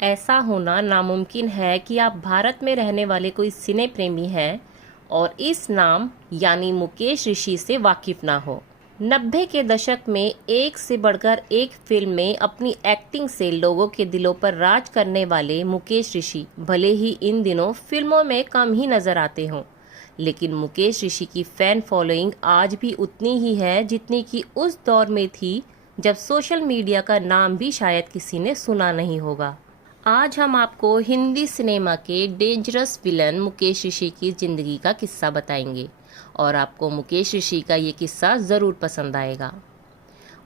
ऐसा होना नामुमकिन है कि आप भारत में रहने वाले कोई सिने प्रेमी हैं और इस नाम यानी मुकेश ऋषि से वाकिफ ना हो। 90 के दशक में एक से बढ़कर एक फिल्म में अपनी एक्टिंग से लोगों के दिलों पर राज करने वाले मुकेश ऋषि भले ही इन दिनों फिल्मों में कम ही नजर आते हों, लेकिन मुकेश ऋषि की फैन फॉलोइंग आज भी उतनी ही है जितनी कि उस दौर में थी जब सोशल मीडिया का नाम भी शायद किसी ने सुना नहीं होगा। आज हम आपको हिंदी सिनेमा के डेंजरस विलन मुकेश ऋषि की ज़िंदगी का किस्सा बताएंगे और आपको मुकेश ऋषि का ये किस्सा ज़रूर पसंद आएगा।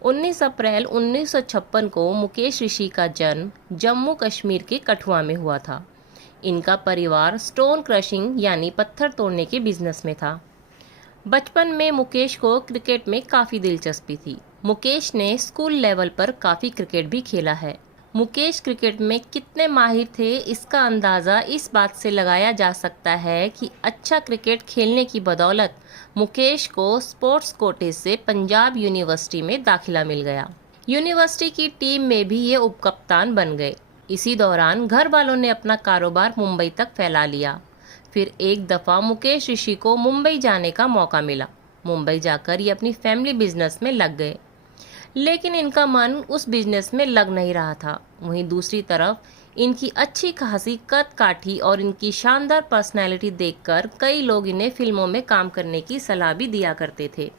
19 अप्रैल 1956 को मुकेश ऋषि का जन्म जम्मू कश्मीर के कठुआ में हुआ था। इनका परिवार स्टोन क्रशिंग यानी पत्थर तोड़ने के बिजनेस में था। बचपन में मुकेश को क्रिकेट में काफ़ी दिलचस्पी थी। मुकेश ने स्कूल लेवल पर काफ़ी क्रिकेट भी खेला है। मुकेश क्रिकेट में कितने माहिर थे इसका अंदाज़ा इस बात से लगाया जा सकता है कि अच्छा क्रिकेट खेलने की बदौलत मुकेश को स्पोर्ट्स कोटे से पंजाब यूनिवर्सिटी में दाखिला मिल गया। यूनिवर्सिटी की टीम में भी ये उपकप्तान बन गए। इसी दौरान घर वालों ने अपना कारोबार मुंबई तक फैला लिया। फिर एक दफ़ा मुकेश ऋषि को मुंबई जाने का मौका मिला। मुंबई जाकर ये अपनी फैमिली बिजनेस में लग गए, लेकिन इनका मन उस बिजनेस में लग नहीं रहा था। वहीं दूसरी तरफ इनकी अच्छी खासी कद काठी और इनकी शानदार पर्सनैलिटी देखकर कई लोग इन्हें फिल्मों में काम करने की सलाह भी दिया करते थे।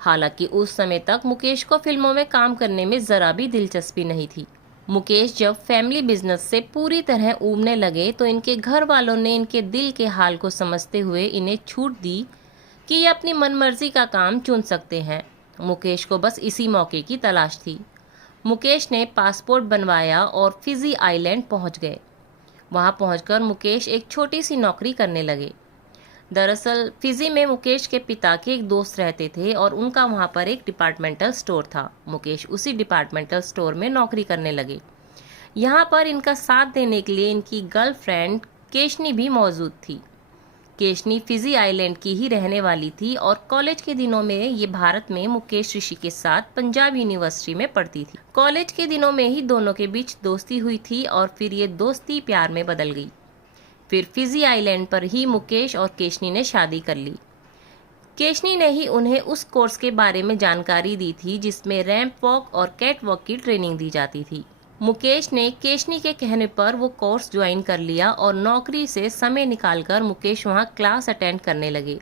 हालांकि उस समय तक मुकेश को फिल्मों में काम करने में ज़रा भी दिलचस्पी नहीं थी। मुकेश जब फैमिली बिजनेस से पूरी तरह ऊबने लगे तो इनके घर वालों ने इनके दिल के हाल को समझते हुए इन्हें छूट दी कि ये अपनी मनमर्जी का काम चुन सकते हैं। मुकेश को बस इसी मौके की तलाश थी। मुकेश ने पासपोर्ट बनवाया और फिजी आइलैंड पहुंच गए। वहां पहुंचकर मुकेश एक छोटी सी नौकरी करने लगे। दरअसल फिजी में मुकेश के पिता के एक दोस्त रहते थे और उनका वहां पर एक डिपार्टमेंटल स्टोर था। मुकेश उसी डिपार्टमेंटल स्टोर में नौकरी करने लगे। यहाँ पर इनका साथ देने के लिए इनकी गर्लफ्रेंड केशनी भी मौजूद थी। केशनी फिजी आइलैंड की ही रहने वाली थी और कॉलेज के दिनों में ये भारत में मुकेश ऋषि के साथ पंजाब यूनिवर्सिटी में पढ़ती थी। कॉलेज के दिनों में ही दोनों के बीच दोस्ती हुई थी और फिर ये दोस्ती प्यार में बदल गई। फिर फिजी आइलैंड पर ही मुकेश और केशनी ने शादी कर ली। केशनी ने ही उन्हें उस कोर्स के बारे में जानकारी दी थी जिसमें रैंप वॉक और कैट वॉक की ट्रेनिंग दी जाती थी। मुकेश ने केशनी के कहने पर वो कोर्स ज्वाइन कर लिया और नौकरी से समय निकालकर मुकेश वहां क्लास अटेंड करने लगे।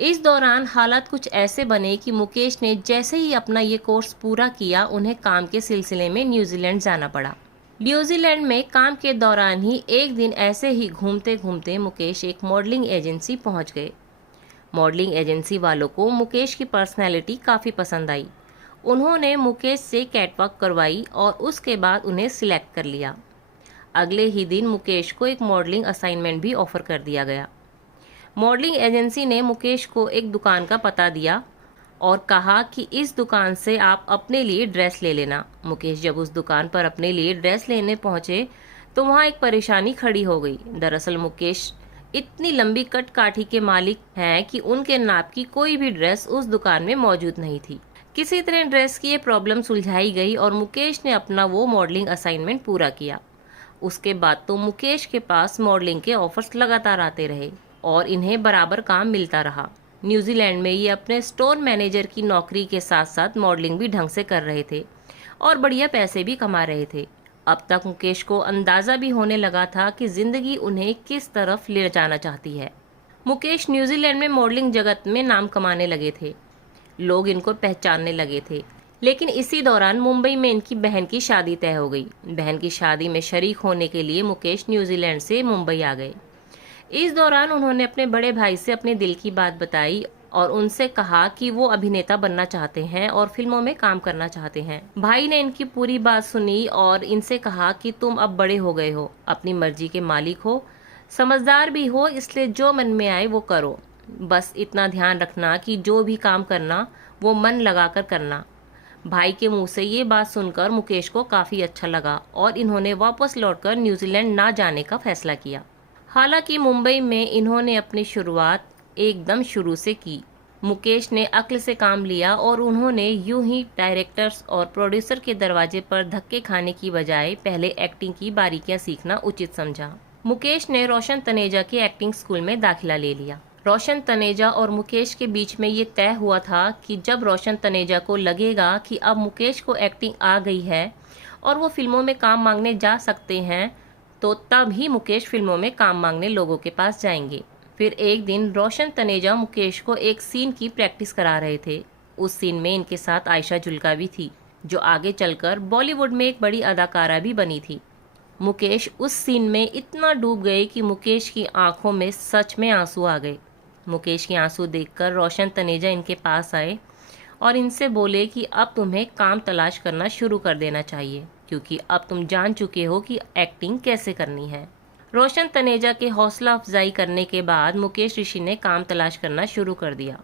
इस दौरान हालात कुछ ऐसे बने कि मुकेश ने जैसे ही अपना ये कोर्स पूरा किया उन्हें काम के सिलसिले में न्यूजीलैंड जाना पड़ा। न्यूजीलैंड में काम के दौरान ही एक दिन ऐसे ही घूमते घूमते मुकेश एक मॉडलिंग एजेंसी पहुंच गए। मॉडलिंग एजेंसी वालों को मुकेश की पर्सनैलिटी काफ़ी पसंद आई। उन्होंने मुकेश से कैटवॉक करवाई और उसके बाद उन्हें सिलेक्ट कर लिया। अगले ही दिन मुकेश को एक मॉडलिंग असाइनमेंट भी ऑफर कर दिया गया। मॉडलिंग एजेंसी ने मुकेश को एक दुकान का पता दिया और कहा कि इस दुकान से आप अपने लिए ड्रेस ले लेना। मुकेश जब उस दुकान पर अपने लिए ड्रेस लेने पहुंचे तो वहां एक परेशानी खड़ी हो गई। दरअसल मुकेश इतनी लंबी कट काठी के मालिक हैं कि उनके नाप की कोई भी ड्रेस उस दुकान में मौजूद नहीं थी। किसी तरह ड्रेस की ये प्रॉब्लम सुलझाई गई और मुकेश ने अपना वो मॉडलिंग असाइनमेंट पूरा किया। उसके बाद तो मुकेश के पास मॉडलिंग के ऑफर्स लगातार आते रहे और इन्हें बराबर काम मिलता रहा। न्यूजीलैंड में ये अपने स्टोर मैनेजर की नौकरी के साथ साथ मॉडलिंग भी ढंग से कर रहे थे और बढ़िया पैसे भी कमा रहे थे। अब तक मुकेश को अंदाज़ा भी होने लगा था कि ज़िंदगी उन्हें किस तरफ ले जाना चाहती है। मुकेश न्यूजीलैंड में मॉडलिंग जगत में नाम कमाने लगे थे। लोग इनको पहचानने लगे थे। लेकिन इसी दौरान मुंबई में इनकी बहन की शादी तय हो गई। बहन की शादी में शरीक होने के लिए मुकेश न्यूजीलैंड से मुंबई आ गए। इस दौरान उन्होंने अपने बड़े भाई से अपने दिल की बात बताई और उनसे कहा कि वो अभिनेता बनना चाहते हैं और फिल्मों में काम करना चाहते हैं। भाई ने इनकी पूरी बात सुनी और इनसे कहा कि तुम अब बड़े हो गए हो, अपनी मर्जी के मालिक हो, समझदार भी हो, इसलिए जो मन में आए वो करो। बस इतना ध्यान रखना कि जो भी काम करना वो मन लगाकर करना। भाई के मुंह से ये बात सुनकर मुकेश को काफ़ी अच्छा लगा और इन्होंने वापस लौटकर न्यूजीलैंड ना जाने का फैसला किया। हालांकि मुंबई में इन्होंने अपनी शुरुआत एकदम शुरू से की। मुकेश ने अक्ल से काम लिया और उन्होंने यूं ही डायरेक्टर्स और प्रोड्यूसर के दरवाजे पर धक्के खाने की बजाय पहले एक्टिंग की बारीकियां सीखना उचित समझा। मुकेश ने रोशन तनेजा के एक्टिंग स्कूल में दाखिला ले लिया। रोशन तनेजा और मुकेश के बीच में ये तय हुआ था कि जब रोशन तनेजा को लगेगा कि अब मुकेश को एक्टिंग आ गई है और वो फिल्मों में काम मांगने जा सकते हैं, तो तब ही मुकेश फिल्मों में काम मांगने लोगों के पास जाएंगे। फिर एक दिन रोशन तनेजा मुकेश को एक सीन की प्रैक्टिस करा रहे थे। उस सीन में इनके साथ आयशा जुल्का भी थी, जो आगे चलकर बॉलीवुड में एक बड़ी अदाकारा भी बनी थी। मुकेश उस सीन में इतना डूब गए कि मुकेश की आंखों में सच में आंसू आ गए। मुकेश के आंसू देखकर रोशन तनेजा इनके पास आए और इनसे बोले कि अब तुम्हें काम तलाश करना शुरू कर देना चाहिए, क्योंकि अब तुम जान चुके हो कि एक्टिंग कैसे करनी है। रोशन तनेजा के हौसला अफजाई करने के बाद मुकेश ऋषि ने काम तलाश करना शुरू कर दिया।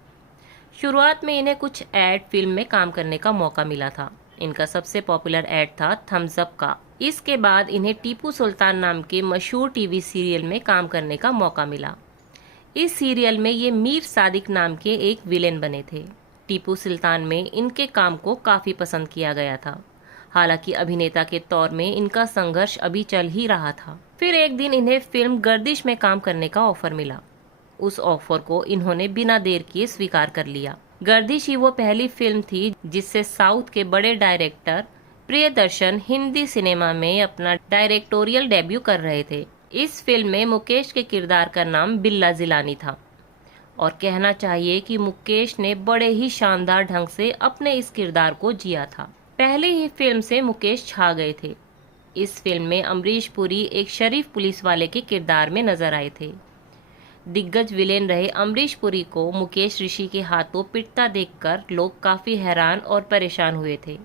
शुरुआत में इन्हें कुछ एड फिल्म में काम करने का मौका मिला था। इनका सबसे पॉपुलर एड था थम्स अप का। इसके बाद इन्हें टीपू सुल्तान नाम के मशहूर टीवी सीरियल में काम करने का मौका मिला। इस सीरियल में ये मीर सादिक नाम के एक विलेन बने थे। टीपू सुल्तान में इनके काम को काफी पसंद किया गया था। हालांकि अभिनेता के तौर में इनका संघर्ष अभी चल ही रहा था। फिर एक दिन इन्हें फिल्म गर्दिश में काम करने का ऑफर मिला। उस ऑफर को इन्होंने बिना देर किए स्वीकार कर लिया। गर्दिश ही वो पहली फिल्म थी जिससे साउथ के बड़े डायरेक्टर प्रियदर्शन हिंदी सिनेमा में अपना डायरेक्टोरियल डेब्यू कर रहे थे। इस फिल्म में मुकेश के किरदार का नाम बिल्ला जिलानी था और कहना चाहिए कि मुकेश ने बड़े ही शानदार ढंग से अपने इस किरदार को जिया था। पहले ही फिल्म से मुकेश छा गए थे। इस फिल्म में अमरीश पुरी एक शरीफ पुलिस वाले के किरदार में नजर आए थे। दिग्गज विलेन रहे अमरीश पुरी को मुकेश ऋषि के हाथों पिटता देखकर लोग काफी हैरान और परेशान हुए थे।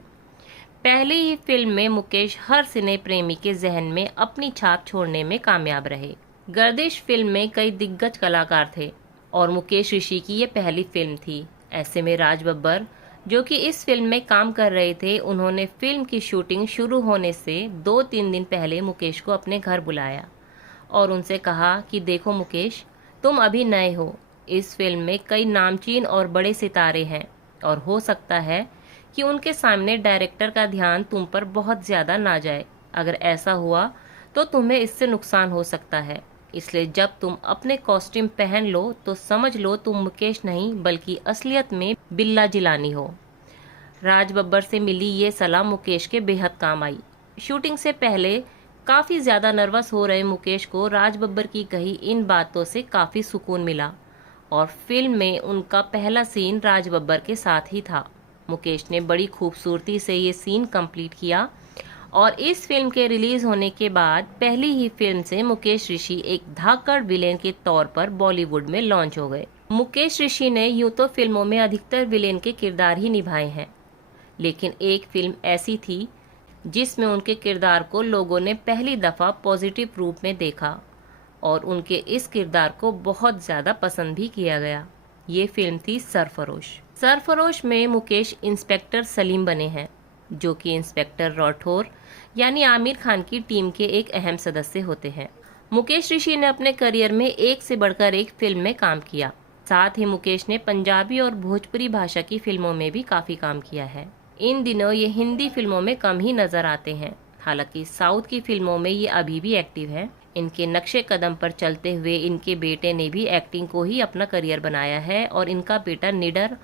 पहली ही फिल्म में मुकेश हर सिने प्रेमी के जहन में अपनी छाप छोड़ने में कामयाब रहे। गर्दिश फिल्म में कई दिग्गज कलाकार थे और मुकेश ऋषि की ये पहली फिल्म थी। ऐसे में राज बब्बर, जो कि इस फिल्म में काम कर रहे थे, उन्होंने फिल्म की शूटिंग शुरू होने से 2-3 दिन पहले मुकेश को अपने घर बुलाया और उनसे कहा कि देखो मुकेश, तुम अभी नए हो, इस फिल्म में कई नामचीन और बड़े सितारे हैं और हो सकता है कि उनके सामने डायरेक्टर का ध्यान तुम पर बहुत ज़्यादा ना जाए। अगर ऐसा हुआ तो तुम्हें इससे नुकसान हो सकता है, इसलिए जब तुम अपने कॉस्ट्यूम पहन लो तो समझ लो तुम मुकेश नहीं बल्कि असलियत में बिल्ला जिलानी हो। राज बब्बर से मिली ये सलाह मुकेश के बेहद काम आई। शूटिंग से पहले काफ़ी ज़्यादा नर्वस हो रहे मुकेश को राज बब्बर की कही इन बातों से काफ़ी सुकून मिला और फिल्म में उनका पहला सीन राज बब्बर के साथ ही था। मुकेश ने बड़ी खूबसूरती से ये सीन कंप्लीट किया और इस फिल्म के रिलीज होने के बाद पहली ही फिल्म से मुकेश ऋषि एक धाकड़ विलेन के तौर पर बॉलीवुड में लॉन्च हो गए। मुकेश ऋषि ने यूं तो फिल्मों में अधिकतर विलेन के किरदार ही निभाए हैं, लेकिन एक फिल्म ऐसी थी जिसमें उनके किरदार को लोगों ने पहली दफा पॉजिटिव रूप में देखा और उनके इस किरदार को बहुत ज्यादा पसंद भी किया गया। ये फिल्म थी सरफरोश। सरफरोश में मुकेश इंस्पेक्टर सलीम बने हैं, जो कि इंस्पेक्टर राठौर यानी आमिर खान की टीम के एक अहम सदस्य होते हैं। मुकेश ऋषि ने अपने करियर में एक से बढ़कर एक फिल्म में काम किया। साथ ही मुकेश ने पंजाबी और भोजपुरी भाषा की फिल्मों में भी काफी काम किया है। इन दिनों ये हिंदी फिल्मों में कम ही नजर आते हैं, हालांकि साउथ की फिल्मों में ये अभी भी एक्टिव हैं। इनके नक्शे कदम पर चलते हुए इनके बेटे ने भी एक्टिंग को ही अपना करियर बनाया है और इनका बेटा निडर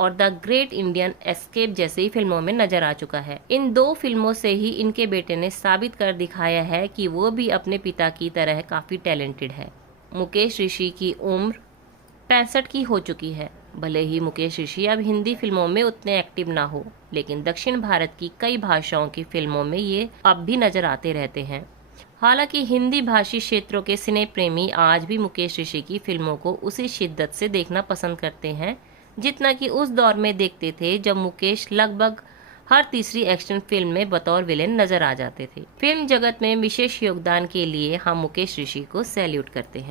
और द ग्रेट इंडियन एस्केप जैसी फिल्मों में नजर आ चुका है। इन 2 फिल्मों से ही इनके बेटे ने साबित कर दिखाया है कि वो भी अपने पिता की तरह काफी टैलेंटेड है। मुकेश ऋषि की उम्र 65 की हो चुकी है। भले ही मुकेश ऋषि अब हिंदी फिल्मों में उतने एक्टिव ना हो, लेकिन दक्षिण भारत की कई भाषाओं की फिल्मों में ये अब भी नजर आते रहते हैं। हालांकि हिंदी भाषी क्षेत्रों के सिने प्रेमी आज भी मुकेश ऋषि की फिल्मों को उसी शिद्दत से देखना पसंद करते हैं जितना कि उस दौर में देखते थे जब मुकेश लगभग हर तीसरी एक्शन फिल्म में बतौर विलेन नजर आ जाते थे। फिल्म जगत में विशेष योगदान के लिए हम मुकेश ऋषि को सैल्यूट करते हैं।